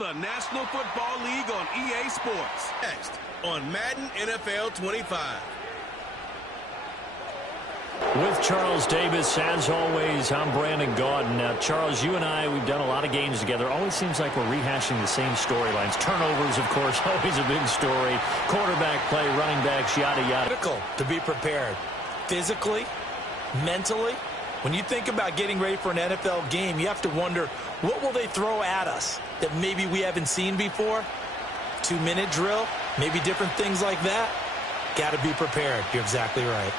The National Football League on EA Sports. Next on Madden NFL 25. With Charles Davis, as always, I'm Brandon Gaudin. Now, Charles, you and I, we've done a lot of games together. Always seems like we're rehashing the same storylines. Turnovers, of course, always a big story. Quarterback play, running backs, yada, yada. Critical to be prepared. Physically, mentally. When you think about getting ready for an NFL game, you have to wonder, what will they throw at us that maybe we haven't seen before? 2-minute drill, maybe different things like that. Got to be prepared. You're exactly right.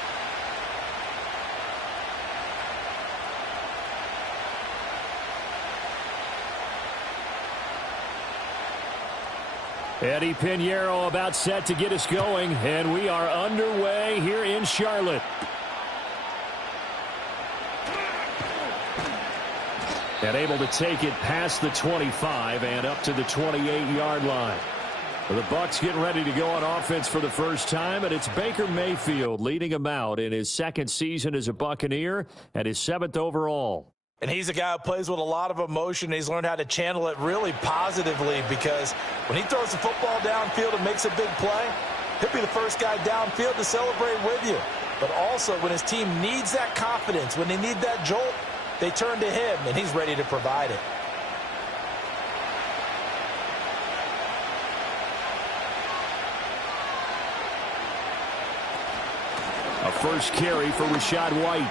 Eddie Pinheiro about set to get us going, and we are underway here in Charlotte. And able to take it past the 25 and up to the 28-yard line. The Bucs getting ready to go on offense for the first time, and it's Baker Mayfield leading him out in his second season as a Buccaneer and his 7th overall. And he's a guy who plays with a lot of emotion. He's learned how to channel it really positively, because when he throws the football downfield and makes a big play, he'll be the first guy downfield to celebrate with you. But also, when his team needs that confidence, when they need that jolt, they turn to him, and he's ready to provide it. A first carry for Rachaad White.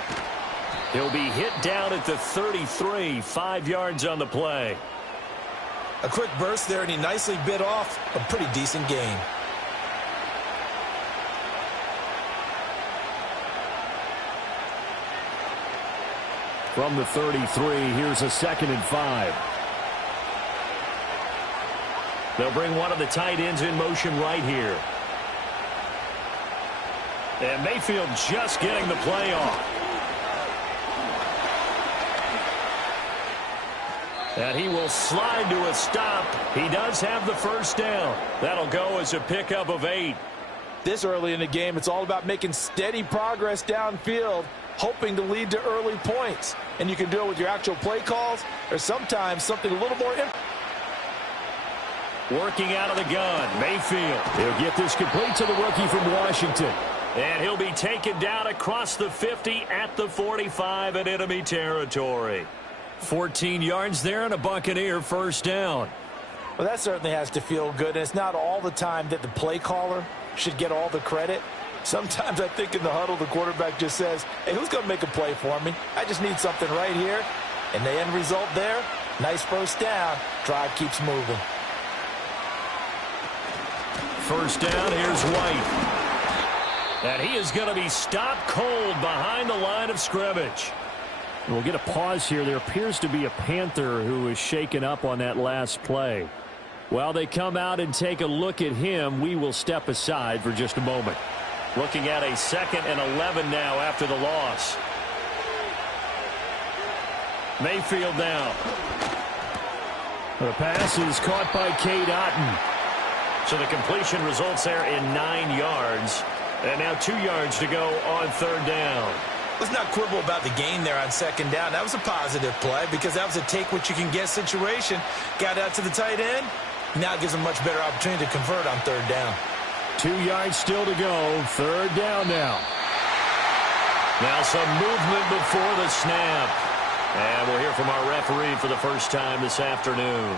He'll be hit down at the 33, 5 yards on the play. A quick burst there, and he nicely bit off a pretty decent gain. From the 33, here's a 2nd and 5. They'll bring one of the tight ends in motion right here. And Mayfield just getting the play off. And he will slide to a stop. He does have the first down. That'll go as a pickup of 8. This early in the game, it's all about making steady progress downfield, hoping to lead to early points. And you can do it with your actual play calls, or sometimes something a little more. Working out of the gun, Mayfield. He'll get this complete to the rookie from Washington. And he'll be taken down across the 50 at the 45 in enemy territory. 14 yards there and a Buccaneer first down. Well, that certainly has to feel good. And it's not all the time that the play caller should get all the credit. Sometimes I think in the huddle, the quarterback just says, hey, who's going to make a play for me? I just need something right here. And the end result there, nice first down. Drive keeps moving. First down, here's White. And he is going to be stopped cold behind the line of scrimmage. We'll get a pause here. There appears to be a Panther who is shaken up on that last play. While they come out and take a look at him, we will step aside for just a moment. Looking at a 2nd and 11 now after the loss. Mayfield now. The pass is caught by Cade Otton. So the completion results there in 9 yards. And now 2 yards to go on 3rd down. Let's not quibble about the gain there on 2nd down. That was a positive play because that was a take-what-you-can-get situation. Got out to the tight end. Now it gives them a much better opportunity to convert on 3rd down. 2 yards still to go. 3rd down now. Now some movement before the snap. And we'll hear from our referee for the first time this afternoon.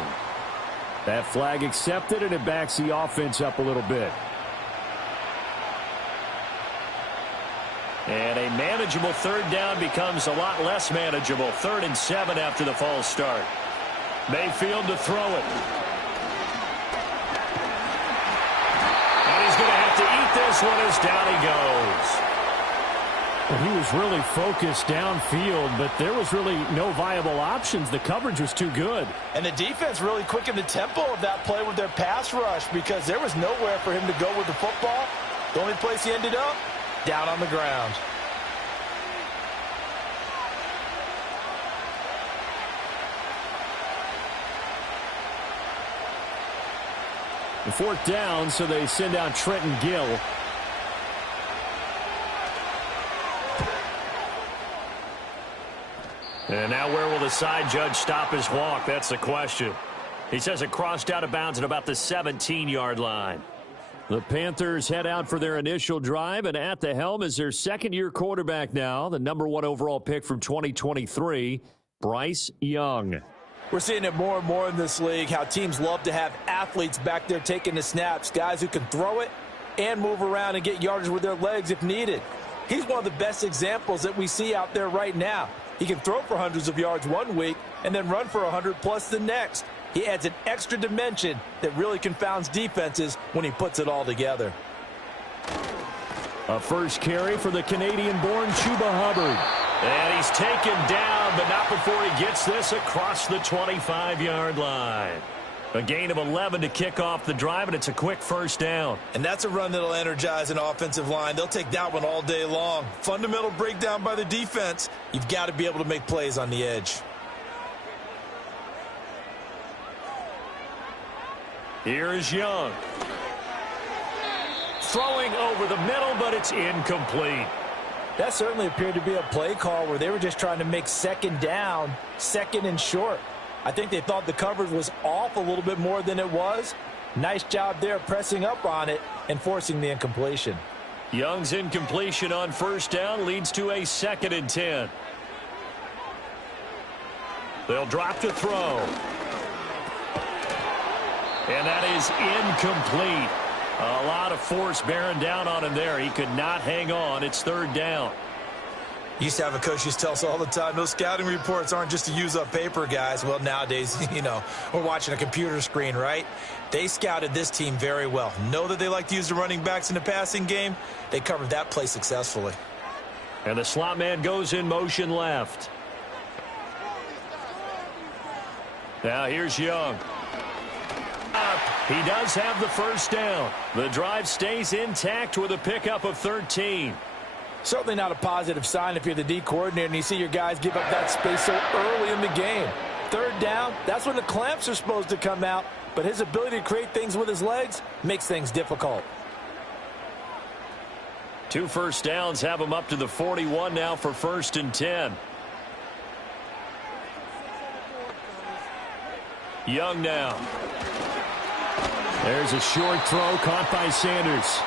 That flag accepted, and it backs the offense up a little bit. And a manageable 3rd down becomes a lot less manageable. 3rd and 7 after the false start. Mayfield to throw it. And he's going to have to eat this one as down he goes. Well, he was really focused downfield, but there was really no viable options. The coverage was too good. And the defense really quickened the tempo of that play with their pass rush because there was nowhere for him to go with the football. The only place he ended up, down on the ground. The 4th down, so they send out Trenton Gill. And now where will the side judge stop his walk? That's the question. He says it crossed out of bounds at about the 17-yard line. The Panthers head out for their initial drive, and at the helm is their second-year quarterback now, the #1 overall pick from 2023, Bryce Young. We're seeing it more and more in this league, how teams love to have athletes back there taking the snaps, guys who can throw it and move around and get yardage with their legs if needed. He's one of the best examples that we see out there right now. He can throw for hundreds of yards one week and then run for 100+ the next. He adds an extra dimension that really confounds defenses when he puts it all together. A first carry for the Canadian-born Chuba Hubbard. And he's taken down, but not before he gets this across the 25-yard line. A gain of 11 to kick off the drive, and it's a quick first down. And that's a run that'll energize an offensive line. They'll take that one all day long. Fundamental breakdown by the defense. You've got to be able to make plays on the edge. Here is Young. Throwing over the middle, but it's incomplete. That certainly appeared to be a play call where they were just trying to make second down, second and short. I think they thought the coverage was off a little bit more than it was. Nice job there pressing up on it and forcing the incompletion. Young's incompletion on first down leads to a 2nd and 10. They'll drop to throw. And that is incomplete. A lot of force bearing down on him there. He could not hang on. It's 3rd down. Used to have a coach used to tell us all the time, those scouting reports aren't just to use up paper, guys. Well, nowadays, we're watching a computer screen, right? They scouted this team very well. Know that they like to use the running backs in the passing game. They covered that play successfully. And the slot man goes in motion left. Now here's Young. He does have the first down. The drive stays intact with a pickup of 13. Certainly not a positive sign if you're the D coordinator and you see your guys give up that space so early in the game. 3rd down, that's when the clamps are supposed to come out, but his ability to create things with his legs makes things difficult. 2 first downs have him up to the 41 now for 1st and 10. Young now. There's a short throw caught by Sanders.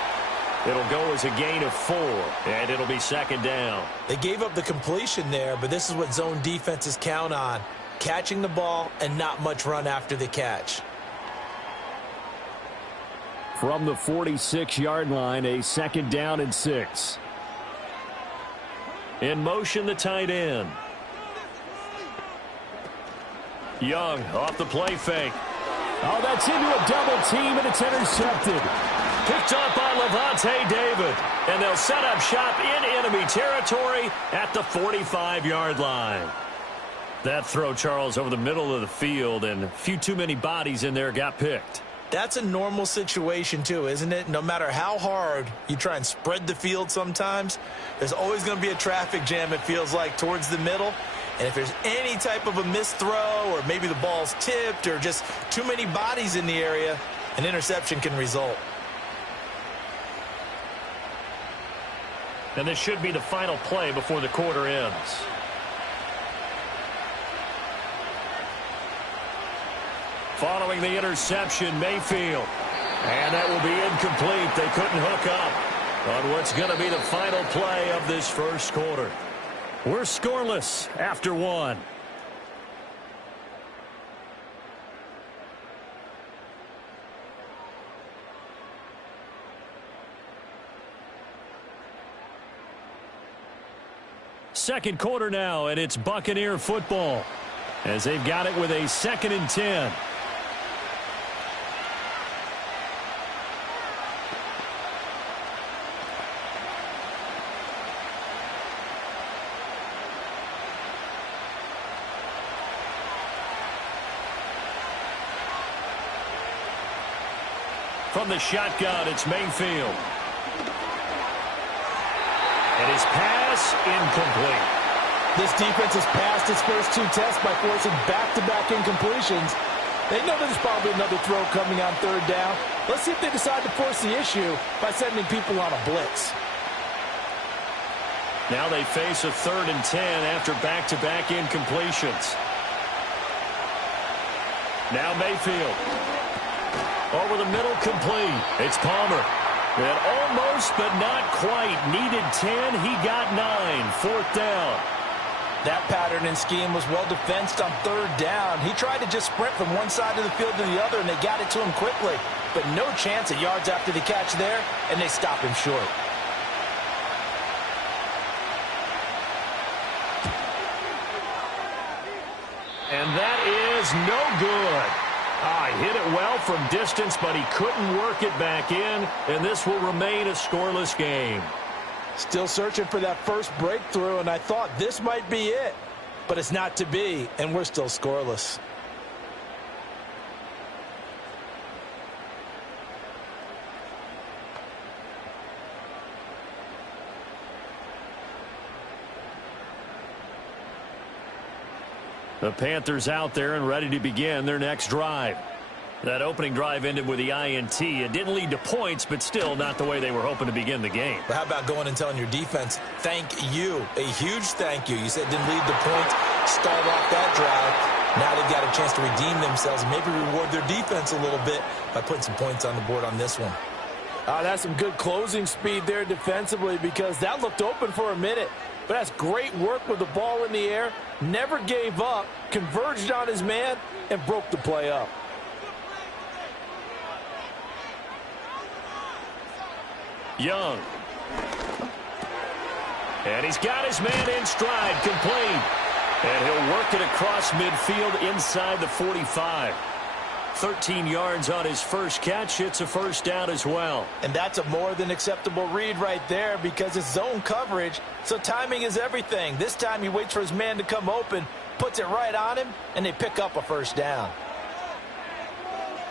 It'll go as a gain of 4, and it'll be 2nd down. They gave up the completion there, but this is what zone defenses count on. Catching the ball and not much run after the catch. From the 46-yard line, a 2nd down and 6. In motion, the tight end. Young off the play fake. Oh, that's into a double team, and it's intercepted. Picked up by Levante David. And they'll set up shop in enemy territory at the 45-yard line. That throw, Charles, over the middle of the field, and a few too many bodies in there got picked. That's a normal situation, too, isn't it? No matter how hard you try and spread the field sometimes, there's always going to be a traffic jam, it feels like, towards the middle. And if there's any type of a missed throw or maybe the ball's tipped or just too many bodies in the area, an interception can result. And this should be the final play before the quarter ends. Following the interception, Mayfield. And that will be incomplete. They couldn't hook up on what's going to be the final play of this first quarter. We're scoreless after 1. Second quarter now, and it's Buccaneer football as they've got it with a 2nd and 10. From the shotgun, it's Mayfield. And his pass incomplete. This defense has passed its first 2 tests by forcing back-to-back incompletions. They know there's probably another throw coming on 3rd down. Let's see if they decide to force the issue by sending people on a blitz. Now they face a 3rd and 10 after back-to-back incompletions. Now Mayfield. Over the middle, complete. It's Palmer. And almost, but not quite. Needed 10. He got 9. Fourth down. That pattern and scheme was well defensed on third down. He tried to just sprint from one side of the field to the other, and they got it to him quickly. But no chance at yards after the catch there, and they stop him short. And that is no good. He hit it well from distance, but he couldn't work it back in, and this will remain a scoreless game. Still searching for that first breakthrough, and I thought this might be it. But it's not to be, and we're still scoreless. The Panthers out there and ready to begin their next drive. That opening drive ended with the INT. It didn't lead to points, but still not the way they were hoping to begin the game. But how about going and telling your defense, thank you, a huge thank you. You said it didn't lead to points, start off that drive. Now they've got a chance to redeem themselves and maybe reward their defense a little bit by putting some points on the board on this one. That's some good closing speed there defensively because that looked open for a minute. But that's great work with the ball in the air. Never gave up, converged on his man, and broke the play up. Young. And he's got his man in stride, complete. And he'll work it across midfield inside the 45. 13 yards on his first catch. It's a first down as well. And that's a more than acceptable read right there because it's zone coverage, so timing is everything. This time he waits for his man to come open, puts it right on him, and they pick up a first down.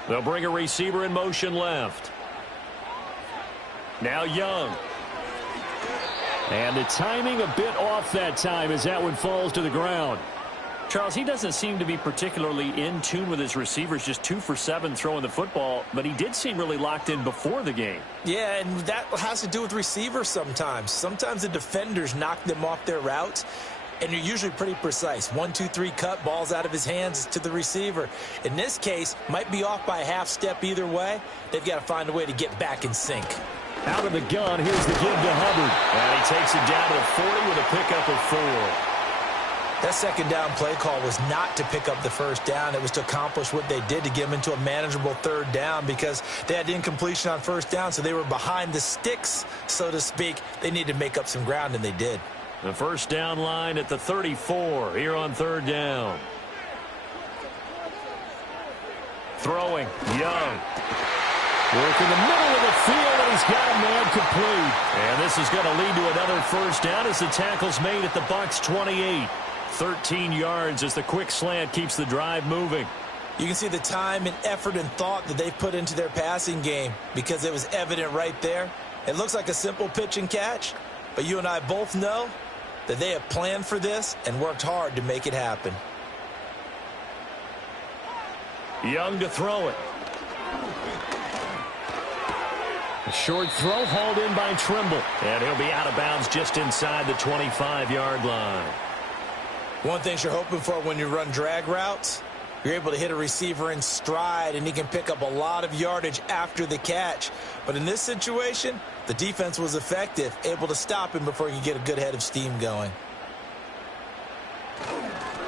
They'll bring a receiver in motion left. Now Young. And the timing a bit off that time as that one falls to the ground. Charles, he doesn't seem to be particularly in tune with his receivers, just 2 for 7 throwing the football, but he did seem really locked in before the game. Yeah, and that has to do with receivers sometimes. Sometimes the defenders knock them off their routes, and you're usually pretty precise. 1, 2, 3 cut, balls out of his hands to the receiver. In this case, might be off by a half step either way. They've got to find a way to get back in sync. Out of the gun, here's the give to Hubbard. And he takes it down to the 40 with a pickup of 4. That second down play call was not to pick up the first down. It was to accomplish what they did to get them into a manageable third down because they had incompletion on first down, so they were behind the sticks, so to speak. They needed to make up some ground, and they did. The first down line at the 34 here on third down. Throwing, Young. Work in the middle of the field, and he's got a man complete. And this is going to lead to another first down as the tackle's made at the Bucs 28. 13 yards as the quick slant keeps the drive moving. You can see the time and effort and thought that they've put into their passing game because it was evident right there. It looks like a simple pitch and catch, but you and I both know that they have planned for this and worked hard to make it happen. Young to throw it. A short throw hauled in by Trimble. And he'll be out of bounds just inside the 25-yard line. One thing you're hoping for when you run drag routes, you're able to hit a receiver in stride, and he can pick up a lot of yardage after the catch. But in this situation, the defense was effective, able to stop him before he could get a good head of steam going.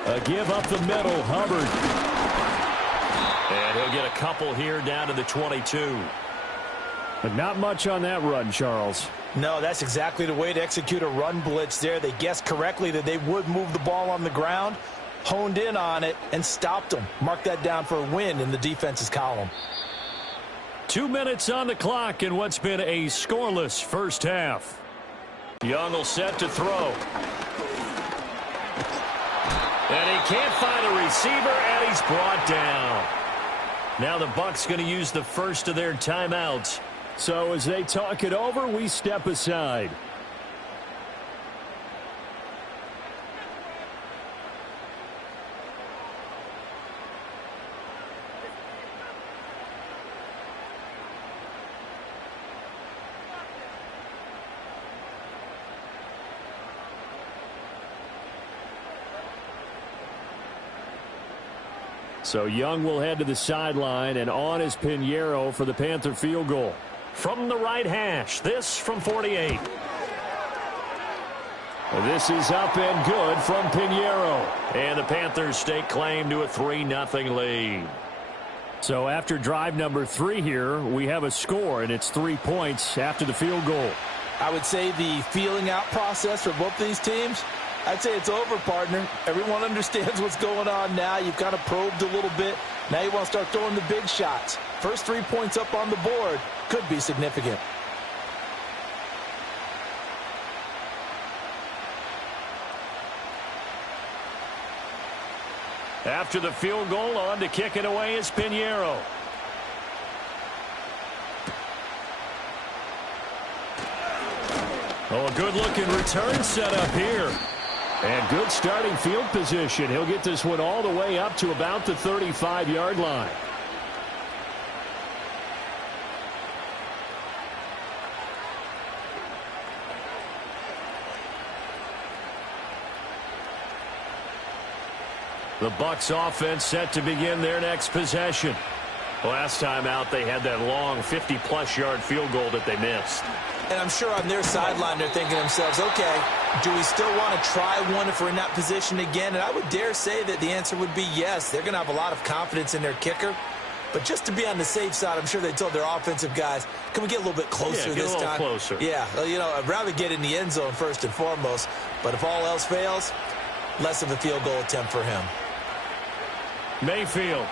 A give up the middle, Hubbard. And he'll get a couple here down to the 22. But not much on that run, Charles. No, that's exactly the way to execute a run blitz there. They guessed correctly that they would move the ball on the ground, honed in on it, and stopped them. Mark that down for a win in the defense's column. 2 minutes on the clock in what's been a scoreless first half. Young will set to throw. And he can't find a receiver, and he's brought down. Now the Bucs going to use the first of their timeouts. So as they talk it over, we step aside. So Young will head to the sideline, and on is Pinheiro for the Panther field goal. From the right hash, this from 48. This is up and good from Pinheiro. And the Panthers stake claim to a 3-0 lead. So after drive number 3 here, we have a score, and it's 3 points after the field goal. I would say the feeling out process for both these teams, I'd say it's over, partner. Everyone understands what's going on now. You've kind of probed a little bit. Now you want to start throwing the big shots. First 3 points up on the board could be significant. After the field goal, on to kick it away is Pinheiro. Oh, a good-looking return setup here. And good starting field position. He'll get this one all the way up to about the 35-yard line. The Bucs offense set to begin their next possession. Last time out, they had that long 50-plus yard field goal that they missed. And I'm sure on their sideline they're thinking to themselves, okay, do we still want to try one if we're in that position again? And I would dare say that the answer would be yes. They're going to have a lot of confidence in their kicker. But just to be on the safe side, I'm sure they told their offensive guys, can we get a little bit closer this time? Yeah, get a little closer. Yeah, well, you know, I'd rather get in the end zone first and foremost. But if all else fails, less of a field goal attempt for him. Mayfield.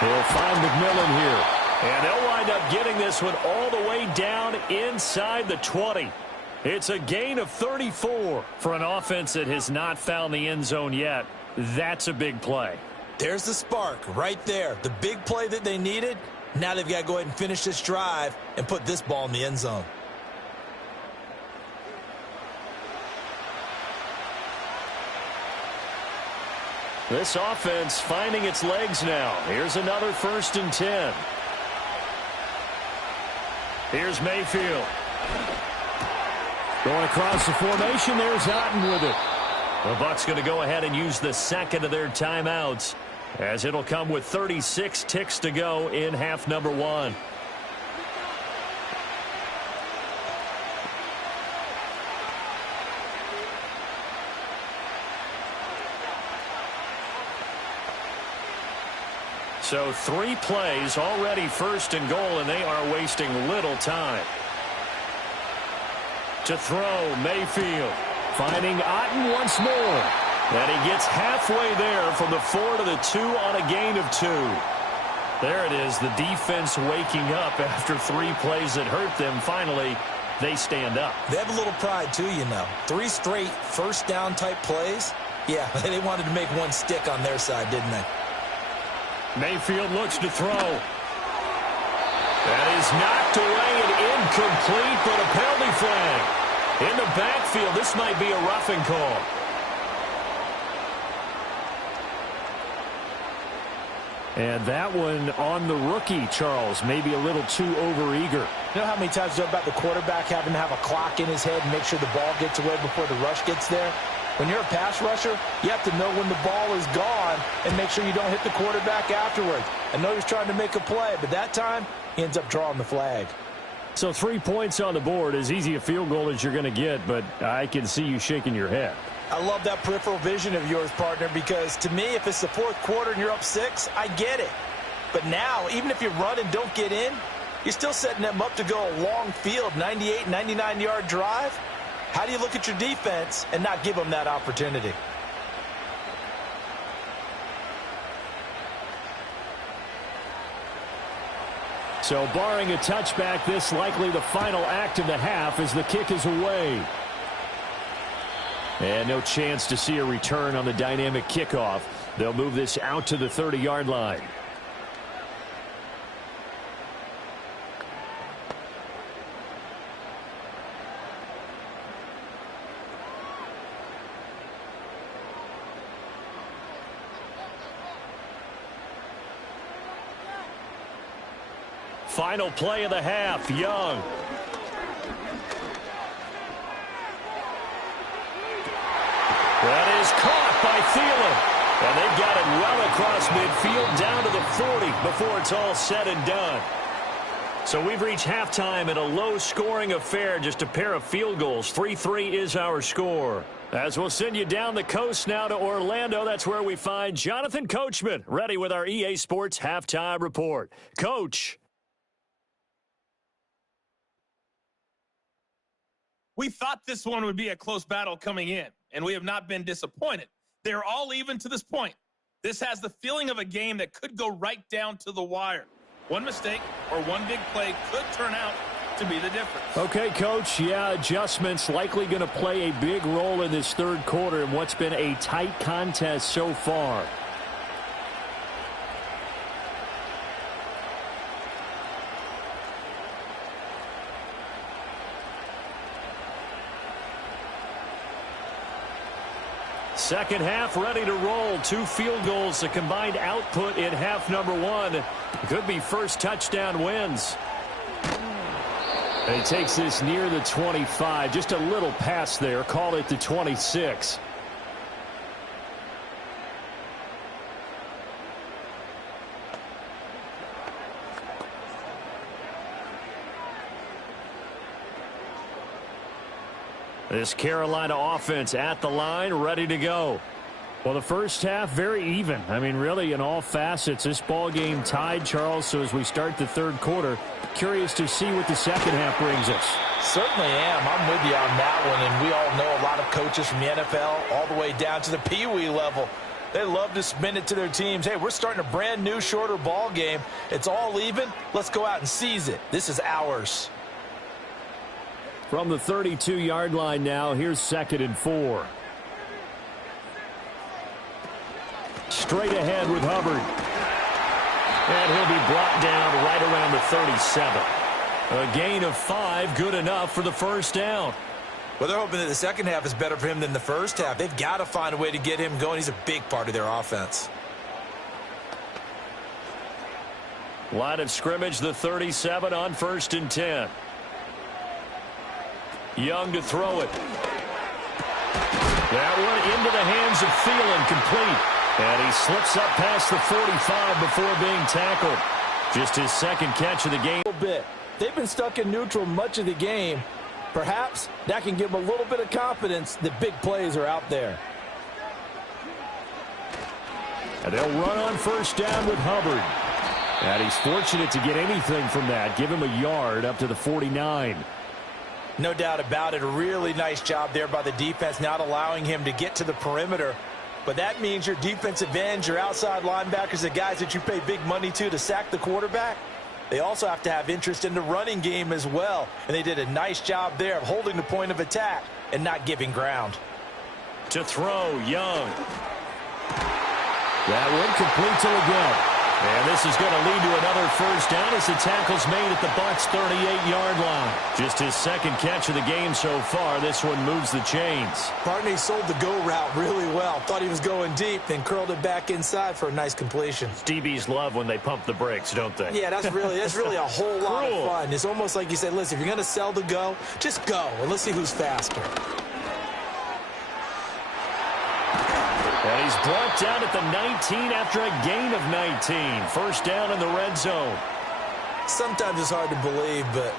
He'll find McMillan here. And they'll wind up getting this one all the way down inside the 20. It's a gain of 34 for an offense that has not found the end zone yet. That's a big play. There's the spark right there. The big play that they needed. Now they've got to go ahead and finish this drive and put this ball in the end zone. This offense finding its legs now. Here's another 1st and 10. Here's Mayfield. Going across the formation, there's Otten with it. The Bucs going to go ahead and use the second of their timeouts, as it'll come with 36 ticks to go in half number 1. So 3 plays, already 1st and goal, and they are wasting little time. To throw, Mayfield. Finding Otten once more. And he gets halfway there from the 4 to the 2 on a gain of 2. There it is, the defense waking up after 3 plays that hurt them. Finally, they stand up. They have a little pride, too, you know. 3 straight first down type plays. Yeah, they wanted to make one stick on their side, didn't they? Mayfield looks to throw. That is knocked away and incomplete, but a penalty flag. In the backfield, this might be a roughing call. And that one on the rookie, Charles, maybe a little too overeager. You know how many times you know about the quarterback having to have a clock in his head and make sure the ball gets away before the rush gets there? When you're a pass rusher, you have to know when the ball is gone and make sure you don't hit the quarterback afterwards. I know he's trying to make a play, but that time he ends up drawing the flag. So 3 points on the board, as easy a field goal as you're going to get, but I can see you shaking your head. I love that peripheral vision of yours, partner, because to me, if it's the 4th quarter and you're up 6, I get it. But now, even if you run and don't get in, you're still setting them up to go a long field, 98, 99-yard drive. How do you look at your defense and not give them that opportunity? So barring a touchback, this likely the final act of the half as the kick is away. And no chance to see a return on the dynamic kickoff. They'll move this out to the 30-yard line. Final play of the half, Young. That is caught by Thielen. across midfield down to the 40 before it's all said and done. So we've reached halftime in a low-scoring affair, just a pair of field goals. 3-3 is our score. As we'll send you down the coast now to Orlando, that's where we find Jonathan Coachman, ready with our EA Sports Halftime Report. Coach. We thought this one would be a close battle coming in, and we have not been disappointed. They're all even to this point. This has the feeling of a game that could go right down to the wire. One mistake or one big play could turn out to be the difference. Okay, Coach, yeah, adjustments likely going to play a big role in this third quarter in what's been a tight contest so far. Second half ready to roll. 2 field goals, the combined output in half number 1. Could be first touchdown wins. And he takes this near the 25. Just a little pass there. Call it the 26. This Carolina offense at the line, ready to go. Well, the first half, very even. I mean, really, in all facets, this ball game tied, Charles. So as we start the third quarter, curious to see what the second half brings us. Certainly am. I'm with you on that one. And we all know a lot of coaches from the NFL all the way down to the Pee Wee level. They love to spin it to their teams. Hey, we're starting a brand new, shorter ball game. It's all even. Let's go out and seize it. This is ours. From the 32-yard line now, here's 2nd and 4. Straight ahead with Hubbard. And he'll be brought down right around the 37. A gain of 5, good enough for the first down. Well, they're hoping that the second half is better for him than the first half. They've got to find a way to get him going. He's a big part of their offense. Line of scrimmage, the 37 on 1st and 10. Young to throw it. That one into the hands of Thielen, complete. And he slips up past the 45 before being tackled. Just his second catch of the game. A little bit. They've been stuck in neutral much of the game. Perhaps that can give them a little bit of confidence that big plays are out there. And they'll run on first down with Hubbard. And he's fortunate to get anything from that. Give him a yard up to the 49. No doubt about it. A really nice job there by the defense, not allowing him to get to the perimeter. But that means your defensive ends, your outside linebackers, the guys that you pay big money to sack the quarterback, they also have to have interest in the running game as well. And they did a nice job there of holding the point of attack and not giving ground. To throw, Young. That one complete to again. And this is going to lead to another first down as the tackle's made at the Bucs' 38-yard line. Just his second catch of the game so far. This one moves the chains. Partney sold the go route really well. Thought he was going deep, then curled it back inside for a nice completion. DBs love when they pump the brakes, don't they? Yeah, that's really a whole lot of fun. It's almost like you said, listen, if you're going to sell the go, just go, and let's see who's faster. And he's brought down at the 19 after a gain of 19. First down in the red zone. Sometimes it's hard to believe, but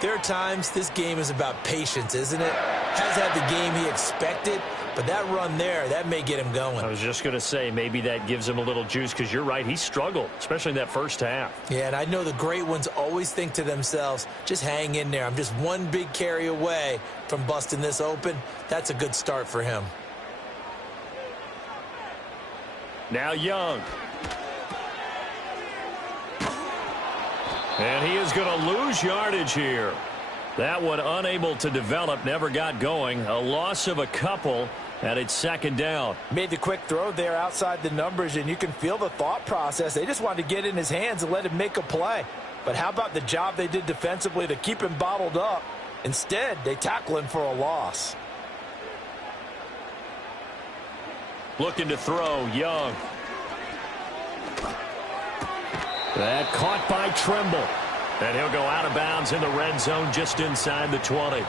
there are times this game is about patience, isn't it? Has had the game he expected, but that run there, that may get him going. I was just going to say, maybe that gives him a little juice, because you're right, he struggled, especially in that first half. Yeah, and I know the great ones always think to themselves, just hang in there. I'm just one big carry away from busting this open. That's a good start for him. Now Young. And he is going to lose yardage here. That one unable to develop, never got going. A loss of a couple, and it's second down. Made the quick throw there outside the numbers, and you can feel the thought process. They just wanted to get in his hands and let him make a play. But how about the job they did defensively to keep him bottled up? Instead, they tackle him for a loss. Looking to throw, Young. That caught by Tremble. And he'll go out of bounds in the red zone just inside the 20.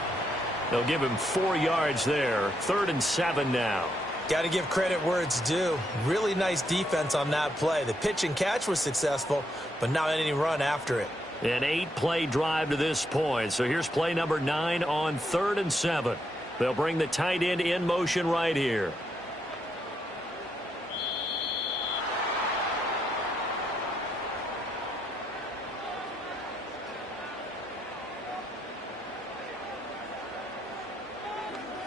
They'll give him 4 yards there. 3rd and 7 now. Got to give credit where it's due. Really nice defense on that play. The pitch and catch was successful, but not any run after it. An 8-play drive to this point. So here's play number 9 on 3rd and 7. They'll bring the tight end in motion right here.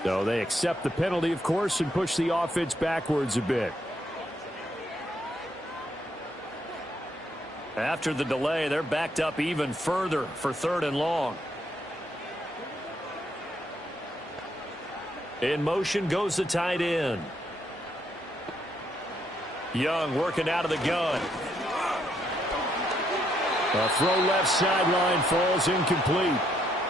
So they accept the penalty, of course, and push the offense backwards a bit. After the delay, they're backed up even further for 3rd and long. In motion goes the tight end. Young working out of the gun. A throw left sideline falls incomplete.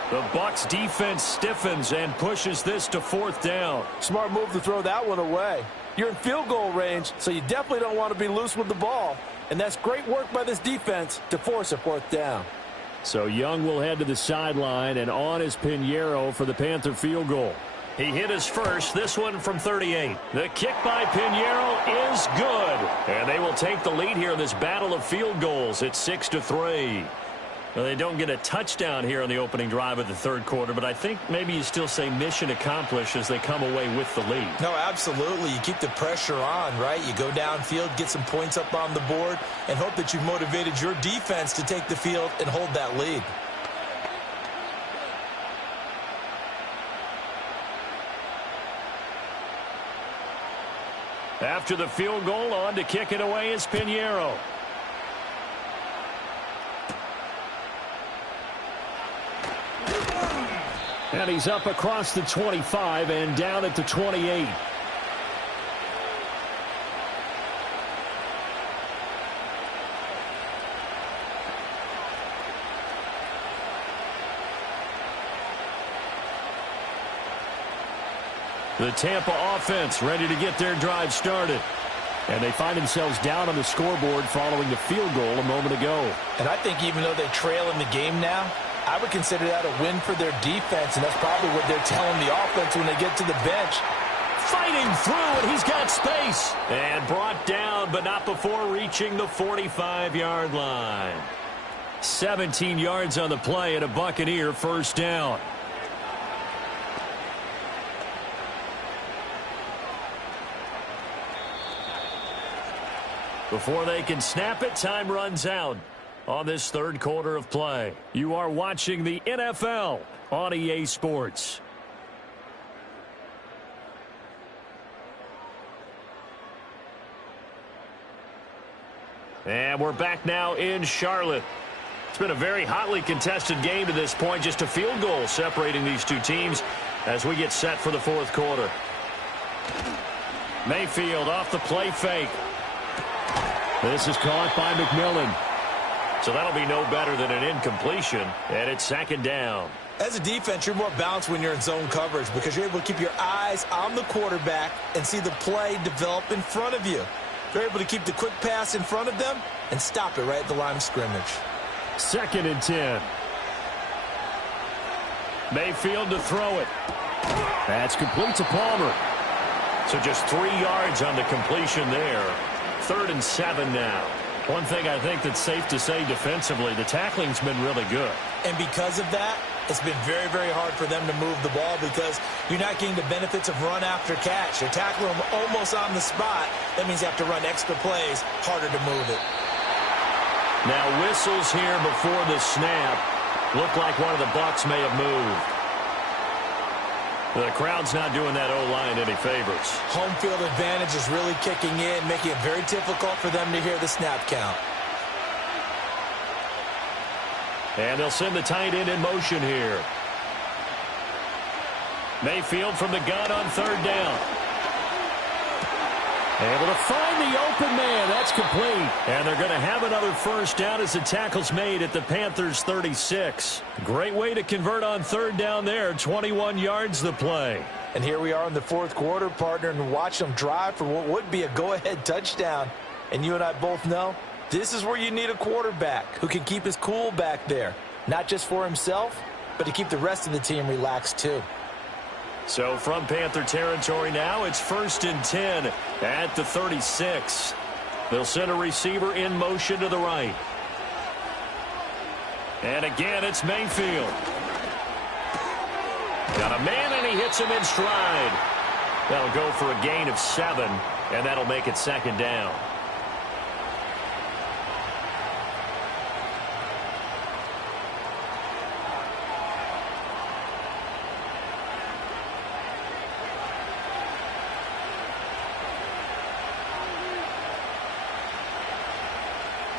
The Bucs defense stiffens and pushes this to 4th down. Smart move to throw that one away. You're in field goal range, so you definitely don't want to be loose with the ball. And that's great work by this defense to force a 4th down. So Young will head to the sideline, and on is Pinheiro for the Panther field goal. He hit his first, this one from 38. The kick by Pinheiro is good. And they will take the lead here in this battle of field goals. It's 6-3. Well, they don't get a touchdown here on the opening drive of the 3rd quarter, but I think maybe you still say mission accomplished as they come away with the lead. No, absolutely. You keep the pressure on, right? You go downfield, get some points up on the board, and hope that you've motivated your defense to take the field and hold that lead. After the field goal, on to kick it away is Pinheiro. And he's up across the 25 and down at the 28. The Tampa offense ready to get their drive started. And they find themselves down on the scoreboard following the field goal a moment ago. And I think even though they trail in the game now, I would consider that a win for their defense, and that's probably what they're telling the offense when they get to the bench. Fighting through, and he's got space. And brought down, but not before reaching the 45-yard line. 17 yards on the play and a Buccaneer 1st down. Before they can snap it, time runs out on this 3rd quarter of play. You are watching the NFL on EA Sports. And we're back now in Charlotte. It's been a very hotly contested game to this point. Just a field goal separating these two teams as we get set for the 4th quarter. Mayfield off the play fake. This is caught by McMillan. So that'll be no better than an incompletion, and it's 2nd down. As a defense, you're more balanced when you're in zone coverage because you're able to keep your eyes on the quarterback and see the play develop in front of you. You're able to keep the quick pass in front of them and stop it right at the line of scrimmage. 2nd and 10. Mayfield to throw it. That's complete to Palmer. So just 3 yards on the completion there. 3rd and 7 now. One thing I think that's safe to say defensively, the tackling's been really good. And because of that, it's been very, very hard for them to move the ball because you're not getting the benefits of run after catch. You're tackling them almost on the spot. That means you have to run extra plays, harder to move it. Now whistles here before the snap. Looked like one of the Bucs may have moved. The crowd's not doing that O-line any favors. Home field advantage is really kicking in, making it very difficult for them to hear the snap count. And they'll send the tight end in motion here. Mayfield from the gun on 3rd down. Able to find the open man. That's complete. And they're going to have another 1st down as the tackle's made at the Panthers 36. Great way to convert on 3rd down there. 21 yards the play. And here we are in the 4th quarter, partner, and watch them drive for what would be a go-ahead touchdown. And you and I both know this is where you need a quarterback who can keep his cool back there. Not just for himself, but to keep the rest of the team relaxed too. So from Panther territory now, it's 1st and 10 at the 36. They'll send a receiver in motion to the right. And again, it's Mayfield. Got a man, and he hits him in stride. That'll go for a gain of 7, and that'll make it 2nd down.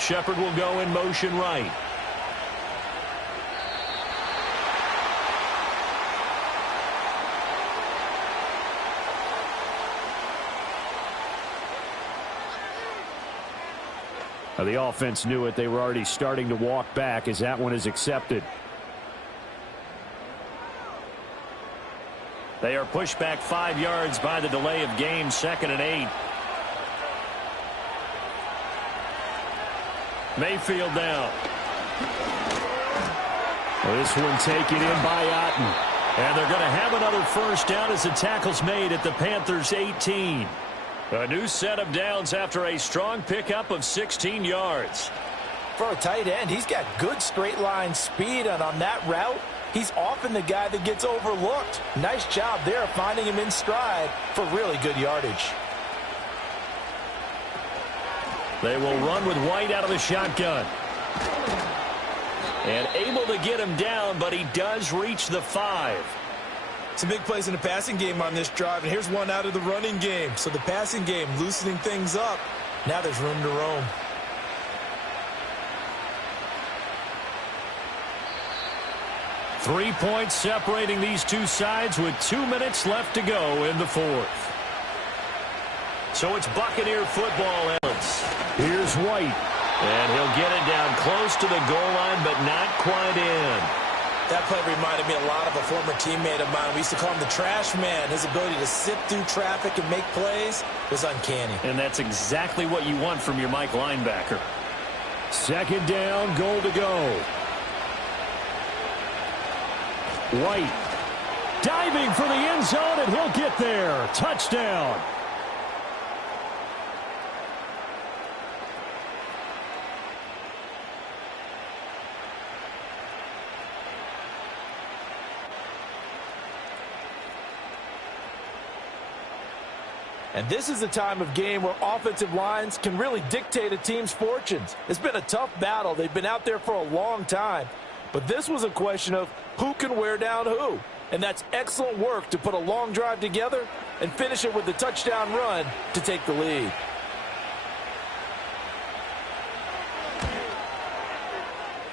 Shepard will go in motion right. The offense knew it. They were already starting to walk back as that one is accepted. They are pushed back 5 yards by the delay of game, 2nd and 8. Mayfield down. This one taken in by Otten. And they're going to have another 1st down as the tackle's made at the Panthers' 18. A new set of downs after a strong pickup of 16 yards. For a tight end, he's got good straight line speed, and on that route, he's often the guy that gets overlooked. Nice job there finding him in stride for really good yardage. They will run with White out of the shotgun. And able to get him down, but he does reach the 5. Some big plays in the passing game on this drive, and here's one out of the running game. So the passing game loosening things up. Now there's room to roam. Three points separating these two sides with 2 minutes left to go in the 4th. So it's Buccaneer football. Here's White. And he'll get it down close to the goal line, but not quite in. That play reminded me a lot of a former teammate of mine. We used to call him the trash man. His ability to sift through traffic and make plays was uncanny. And that's exactly what you want from your Mike linebacker. 2nd down, goal to go. White diving for the end zone, and he'll get there. Touchdown. And this is the time of game where offensive lines can really dictate a team's fortunes. It's been a tough battle. They've been out there for a long time. But this was a question of who can wear down who. And that's excellent work to put a long drive together and finish it with a touchdown run to take the lead.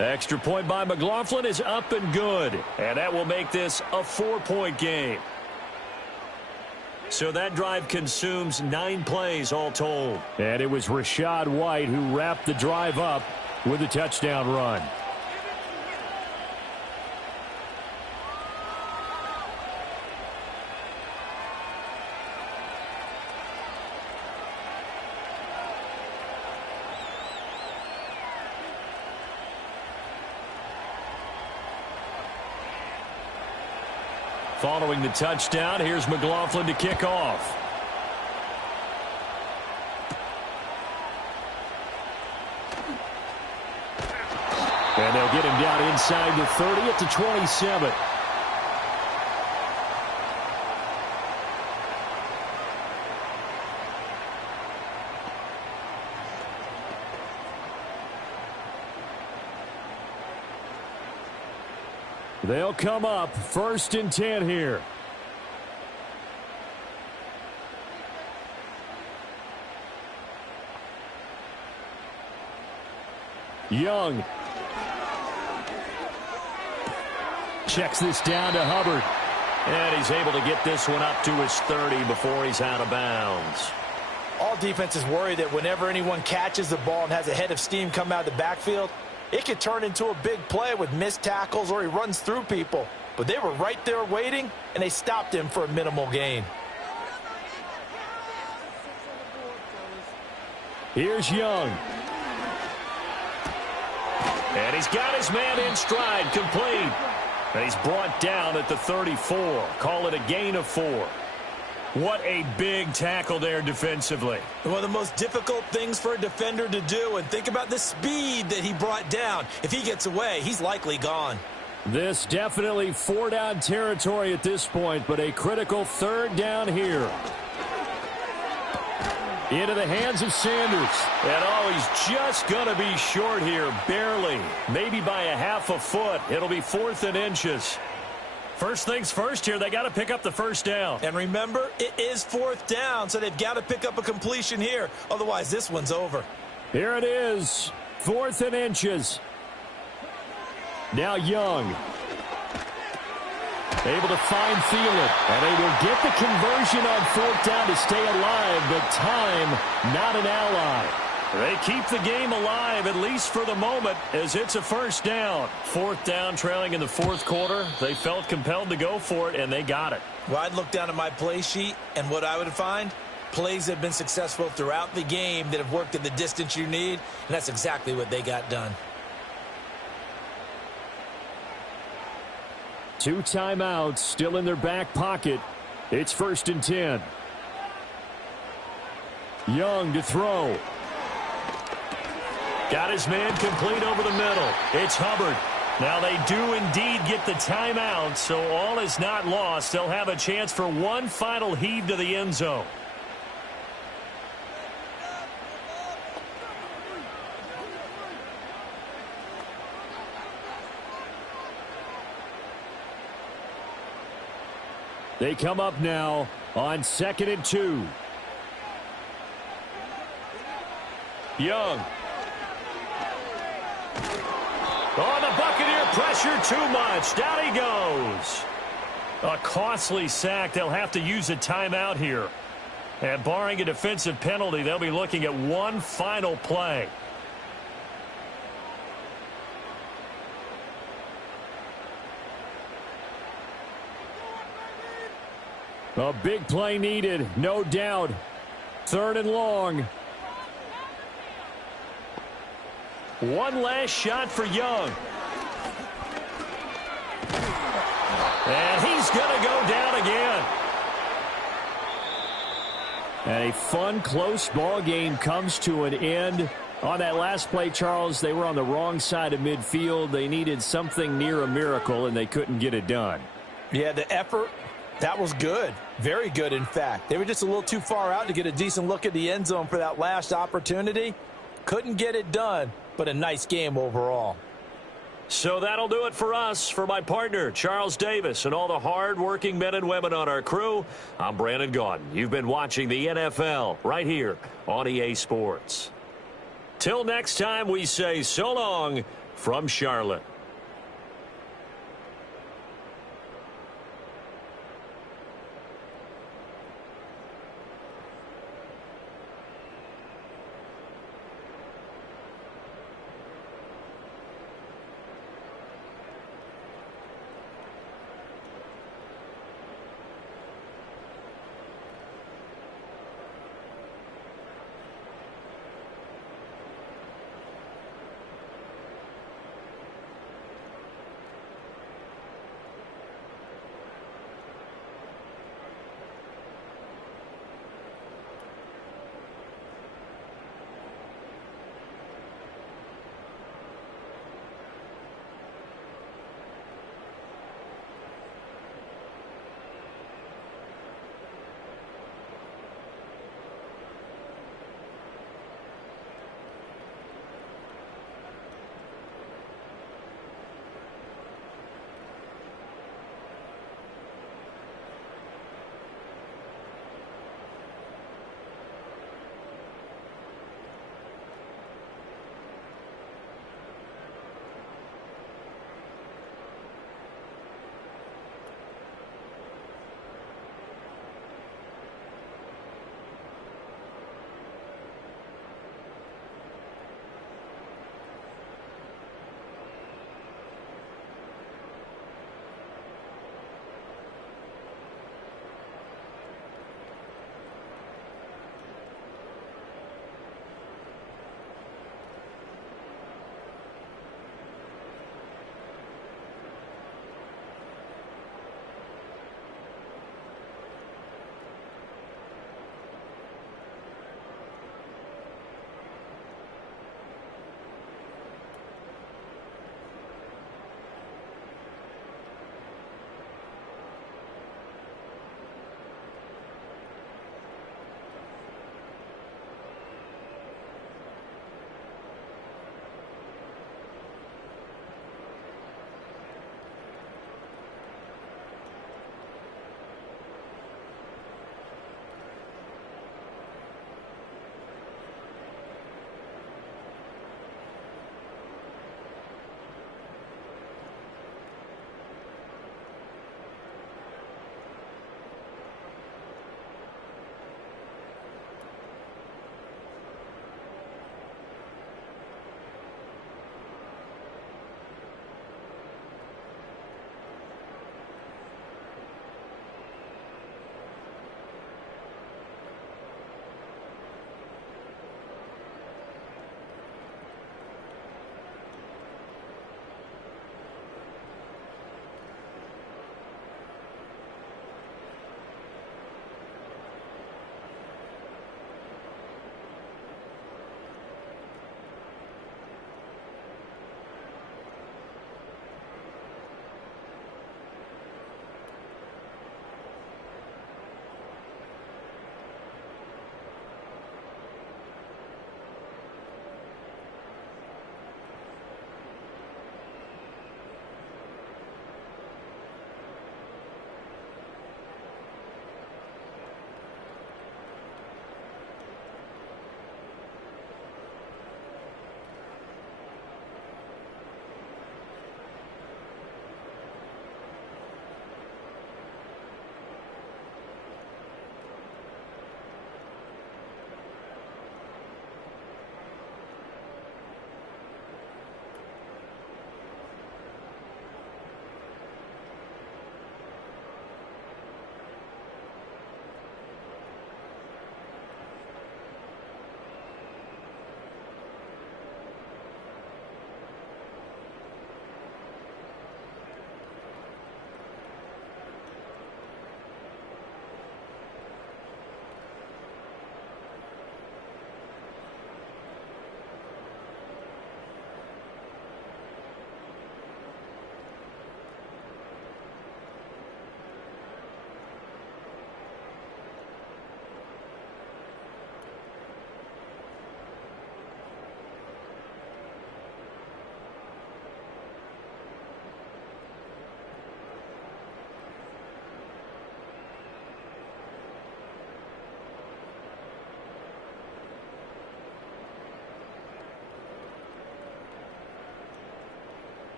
Extra point by McLaughlin is up and good. And that will make this a 4-point game. So that drive consumes 9 plays all told. And it was Rachaad White who wrapped the drive up with a touchdown run. Following the touchdown, here's McLaughlin to kick off. And they'll get him down inside the 30 at the 27. They'll come up 1st and 10 here. Young checks this down to Hubbard. And he's able to get this one up to his 30 before he's out of bounds. All defenses worry that whenever anyone catches the ball and has a head of steam come out of the backfield, it could turn into a big play with missed tackles or he runs through people. But they were right there waiting, and they stopped him for a minimal gain. Here's Young. And he's got his man in stride, complete. And he's brought down at the 34. Call it a gain of 4. What a big tackle there defensively. One of the most difficult things for a defender to do, and think about the speed that he brought down. If he gets away, he's likely gone. This definitely 4-down territory at this point, but a critical 3rd down here. Into the hands of Sanders. And oh, he's just going to be short here, barely. Maybe by a half a foot. It'll be 4th and inches. First things first here, they got to pick up the 1st down. And remember, it is 4th down, so they've got to pick up a completion here. Otherwise, this one's over. Here it is, 4th and inches. Now Young. Able to find Thielen. And they will get the conversion on 4th down to stay alive, but time not an ally. They keep the game alive, at least for the moment, as it's a 1st down. 4th down, trailing in the 4th quarter. They felt compelled to go for it, and they got it. Well, I'd look down at my play sheet, and what I would find, plays that have been successful throughout the game that have worked at the distance you need, and that's exactly what they got done. 2 timeouts still in their back pocket. It's 1st and 10. Young to throw. Got his man complete over the middle. It's Hubbard. Now they do indeed get the timeout, so all is not lost. They'll have a chance for one final heave to the end zone. They come up now on 2nd and 2. Young. Oh, the Buccaneer pressure too much. Down he goes. A costly sack. They'll have to use a timeout here. And barring a defensive penalty, they'll be looking at one final play. A big play needed, no doubt. 3rd and long. One last shot for Young. And he's going to go down again. And a fun, close ball game comes to an end. On that last play, Charles, they were on the wrong side of midfield. They needed something near a miracle, and they couldn't get it done. Yeah, the effort, that was good. Very good, in fact. They were just a little too far out to get a decent look at the end zone for that last opportunity. Couldn't get it done, but a nice game overall. So that'll do it for us. For my partner, Charles Davis, and all the hard-working men and women on our crew, I'm Brandon Gaudin. You've been watching the NFL right here on EA Sports. Till next time, we say so long from Charlotte.